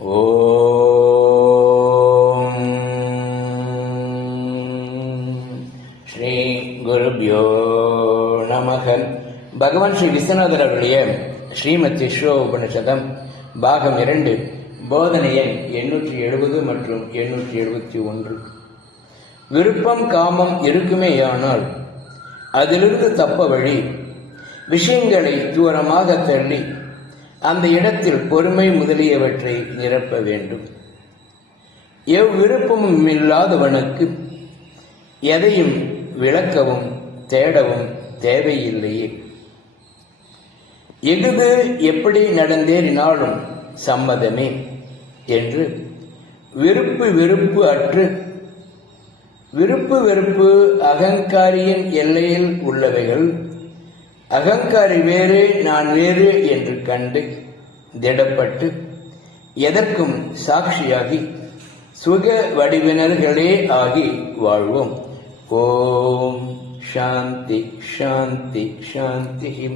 ஸ்ரீ குருபியோ நமக. பகவான் ஸ்ரீ விஸ்வநாதர் அவருடைய ஸ்ரீமத் விஸ்வ உபனிஷதம் பாகம் இரண்டு போதனை எண் எண்ணூற்றி எழுபது மற்றும் எண்ணூற்றி எழுபத்தி ஒன்று. விருப்பம் காமம் இருக்குமேயானால் அதிலிருந்து தப்ப வழி விஷயங்களை தூரமாக தள்ளி அந்த இடத்தில் பொறுமை முதலியவற்றை நிரப்ப வேண்டும். எவ்விருப்பமும் இல்லாதவனுக்கு எதையும் விளக்கவும் தேடவும் தேவையில்லையே. எகுது எப்படி நடந்தேறினாலும் சம்மதமே என்று விருப்பு வெறுப்பு அற்று விருப்பு வெறுப்பு அகங்காரியின் எல்லையில் உள்ளவைகள் அகங்காரி வேறு நான் வேறு என்று கண்டு திடப்பட்டு எதற்கும் சாட்சியாகி சுக வடிவினர்களே ஆகி வாழ்வோம். ஓம். சாந்தி சாந்தி சாந்தி.